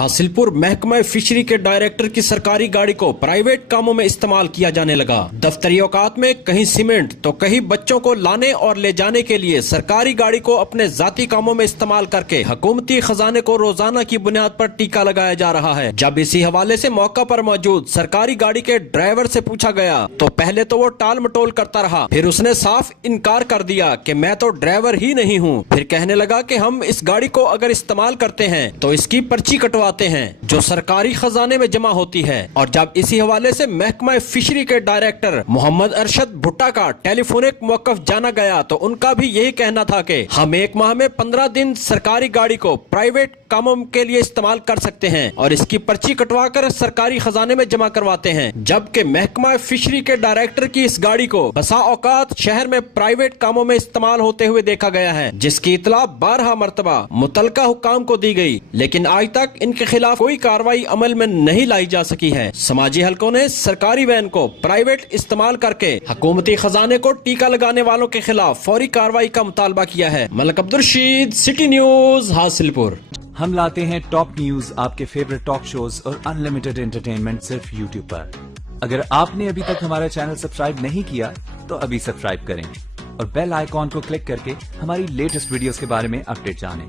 हासिलपुर महकमा फिशरी के डायरेक्टर की सरकारी गाड़ी को प्राइवेट कामों में इस्तेमाल किया जाने लगा। दफ्तरी औकात में कहीं सीमेंट तो कहीं बच्चों को लाने और ले जाने के लिए सरकारी गाड़ी को अपने जाती कामों में इस्तेमाल करके हुकूमती खजाने को रोजाना की बुनियाद पर टीका लगाया जा रहा है। जब इसी हवाले से मौका पर मौजूद सरकारी गाड़ी के ड्राइवर से पूछा गया तो पहले तो वो टाल मटोल करता रहा, फिर उसने साफ इनकार कर दिया कि मैं तो ड्राइवर ही नहीं हूँ। फिर कहने लगा कि हम इस गाड़ी को अगर इस्तेमाल करते हैं तो इसकी पर्ची कटवाते हैं जो सरकारी खजाने में जमा होती है। और जब इसी हवाले से महकमा फिशरी के डायरेक्टर मोहम्मद अरशद भुट्टा का टेलीफोनिक मौकफ जाना गया तो उनका भी यही कहना था कि हम एक माह में 15 दिन सरकारी गाड़ी को प्राइवेट कामों के लिए इस्तेमाल कर सकते हैं और इसकी पर्ची कटवा कर सरकारी खजाने में जमा करवाते हैं। जबकि महकमा फिशरी के डायरेक्टर की इस गाड़ी को बसा औकात शहर में प्राइवेट कामों में इस्तेमाल होते हुए देखा गया है, जिसकी इतला 12 मरतबा मुतलका हुकाम को दी गई, लेकिन आज तक इनके खिलाफ कोई कार्रवाई अमल में नहीं लाई जा सकी है। समाजी हलकों ने सरकारी वैन को प्राइवेट इस्तेमाल करके हुकूमती खजाने को टीका लगाने वालों के खिलाफ फौरी कार्रवाई का मुतालबा किया है। Malik Abdul Rashid, city news, Hasilpur. हम लाते हैं टॉप न्यूज, आपके फेवरेट टॉक शोज और अनलिमिटेड एंटरटेनमेंट सिर्फ यूट्यूब पर। अगर आपने अभी तक हमारा चैनल सब्सक्राइब नहीं किया तो अभी सब्सक्राइब करें और बेल आइकॉन को क्लिक करके हमारी लेटेस्ट वीडियोस के बारे में अपडेट जानें।